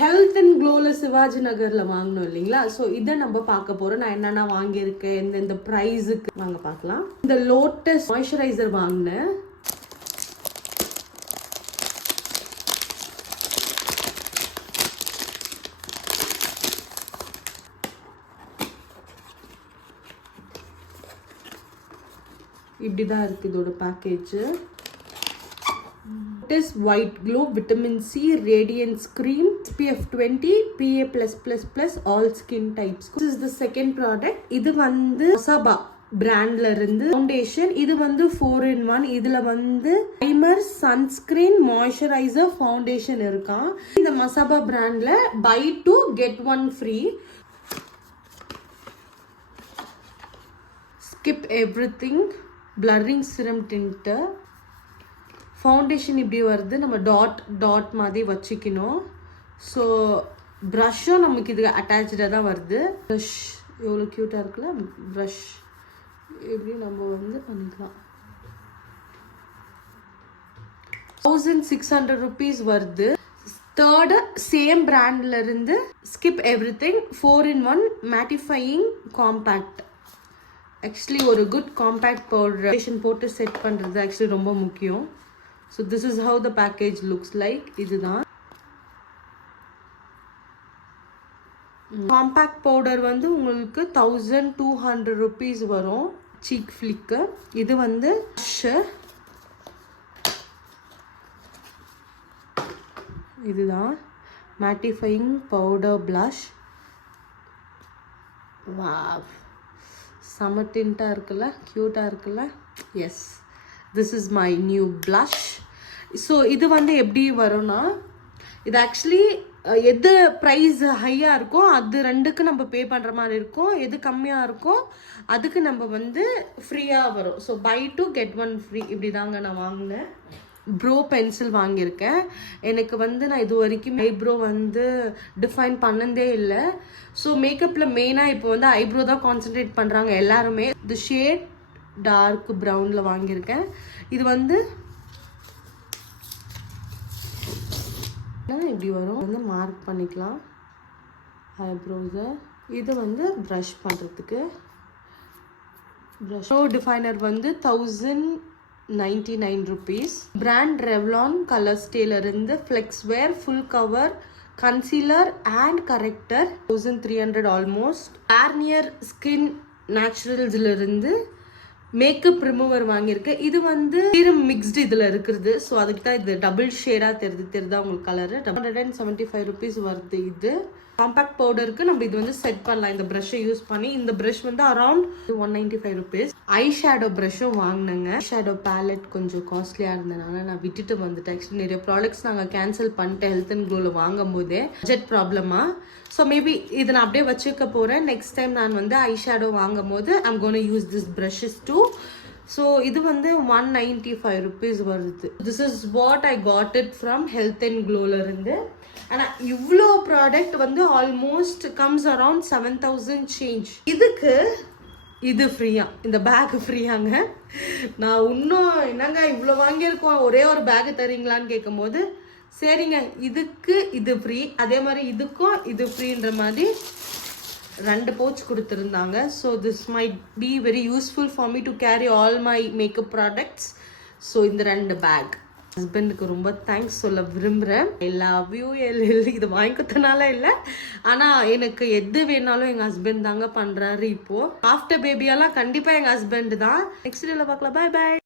Health and க்ளோவில் Sivaji நகரில் வாங்கணும் இல்லைங்களா? ஸோ இதை நம்ம பார்க்க போகிறோம். நான் என்னென்ன வாங்கியிருக்கேன், எந்தெந்த ப்ரைஸுக்கு வாங்க பார்க்கலாம். இந்த லோட்டஸ் மாய்ஸ்சரைசர் வாங்கினேன். இப்படி தான் இருக்குது இதோட package. Lotus White Glow Vitamin C Radiance Cream SPF 20 PA+++ all skin types. This is the second product. இது வந்து Masaba பிராண்ட்ல இருந்து ஃபவுண்டேஷன். இது வந்து 4-in-1. இதுல வந்து ப்ரைமர், சன்ஸ்கிரீன், மாய்ஸ்சரைசர், ஃபவுண்டேஷன் இருக்கான். இந்த Masaba பிராண்ட்ல buy 2 get 1 free. Skip everything blurring serum tint. Foundation இப்படி வருது. நம்ம டாட் மாதிரி வச்சுக்கணும். ஸோ ப்ரஷ்ஷும் நமக்கு இது அட்டாச்சாக தான் வருது. ப்ரஷ் எவ்வளோ க்யூட்டாக இருக்குல்ல. ப்ரஷ் இப்படி நம்ம வந்து பண்ணிக்கலாம். 1600 rupees வருது. தேர்டு சேம் பிராண்ட்ல இருந்து skip everything 4-in-1 mattifying compact. Actually ஒரு குட் காம்பேக்ட் பவுடர் போட்டு செட் பண்ணுறது ஆக்சுவலி ரொம்ப முக்கியம். So this is how the package looks like. இதுதான் காம்பேக்ட் பவுடர் வந்து உங்களுக்கு 1200 rupees வரும். சீக் ஃபிளிக்கு. இது வந்து இதுதான் மேட்டிஃபையிங் பவுடர் பிளஷ். வாவ், செம டின்ட்டாக இருக்குல்ல, க்யூட்டாக இருக்குல்ல. Yes, this is my new blush. So இது வந்து எப்படி வரும்னா, இது ஆக்சுவலி எது ப்ரைஸ் ஹையாக இருக்கோ அது ரெண்டுக்கு நம்ம பே பண்ணுற மாதிரி இருக்கும். எது கம்மியாக இருக்கோ அதுக்கு நம்ம வந்து ஃப்ரீயாக வரும். ஸோ buy 2 get 1 free இப்படி தாங்க நான் வாங்கினேன். ப்ரோ பென்சில் வாங்கியிருக்கேன். எனக்கு வந்து நான் இது வரைக்கும் ஐப்ரோ வந்து டிஃபைன் பண்ணதே இல்லை. ஸோ மேக்கப்பில் மெயினாக இப்போ வந்து ஐப்ரோ தான் கான்சென்ட்ரேட் பண்ணுறாங்க எல்லாருமே. இது ஷேட் டார்க் ப்ரௌனில் வாங்கியிருக்கேன். இது வந்து இப்படி வரும். வந்து மார்க் பண்ணிக்கலாம் ஐப்ரோஸை. இது வந்து ப்ரஷ் பண்ணுறதுக்கு ப்ரஷ் டிஃபைனர் வந்து 1099 rupees. பிராண்ட் ரெவ்லான் கலர்ஸ்டேல இருந்து flexwear full cover concealer and corrector 1300 almost. Garnier skin நேச்சுரல்ஸ்ல இருந்து மேக்கப் ரிமூவர் வாங்கியிருக்கு. இது வந்து சீரம் மிக்ஸ்டு இதில் இருக்குது. ஸோ அதுக்கு தான் இது டபுள் ஷேடாக தெரியுதா உங்களுக்கு கலரு. 175 rupees வருது. இது காம்பேக்ட் பவுடருக்கு நம்ம இது வந்து செட் பண்ணலாம் இந்த ப்ரஷ்ஷை யூஸ் பண்ணி. இந்த ப்ரஷ் வந்து அரௌண்ட் 195 rupees. ஐ ஷேடோ ப்ரஷ்ஷும் வாங்கினேங்க. ஐ ஷேடோ பேலட் கொஞ்சம் காஸ்ட்லியாக இருந்ததுனால நான் விட்டுட்டு வந்துட்டேன். ஆக்சுவலி நிறைய ப்ராடக்ட்ஸ் நாங்கள் கேன்சல் பண்ணிட்டேன் ஹெல்த் அண்ட் க்ளோவில் வாங்கும் போதே பட்ஜெட் ப்ராப்ளமா. ஸோ மேபி இதை நான் அப்படியே வச்சுக்க போகிறேன். நெக்ஸ்ட் டைம் நான் வந்து ஐ ஷேடோ வாங்கும் போது I'm gonna use these brushes too. So இது வந்து 195 rupees வருது. This is what I got it from Health and க்ளோல இருந்து. ஆனால் இவ்வளோ ப்ராடக்ட் வந்து ஆல்மோஸ்ட் கம்ஸ் அரவுண்ட் 7000 சேஞ்ச். இதுக்கு இது ஃப்ரீயா, இந்த பேக் ஃப்ரீயாங்க. நான் இன்னும் என்னங்க இவ்வளோ வாங்கியிருக்கோம், ஒரே ஒரு பேக்கு தரீங்களான்னு கேட்கும் போது சரிங்க இதுக்கு இது ஃப்ரீ, அதே மாதிரி இதுக்கும் இது ஃப்ரீன்ற மாதிரி 2 pouch கொடுத்துருந்தாங்க. So this might be very useful for me to carry all my makeup products. So இந்த 2 பேக் ஹஸ்பண்டுக்கு ரொம்ப தேங்க்ஸ் சொல்ல விரும்புகிறேன். I love you. இது வாங்கி கொடுத்தனால இல்லை, ஆனால் எனக்கு எது வேணாலும் எங்கள் ஹஸ்பண்ட் தாங்க பண்ணுறாரு. இப்போது ஆஃப்டர் பேபியெல்லாம் கண்டிப்பாக எங்கள் ஹஸ்பண்ட் தான். நெக்ஸ்ட் டேல பார்க்கலாம். பாய் பாய்.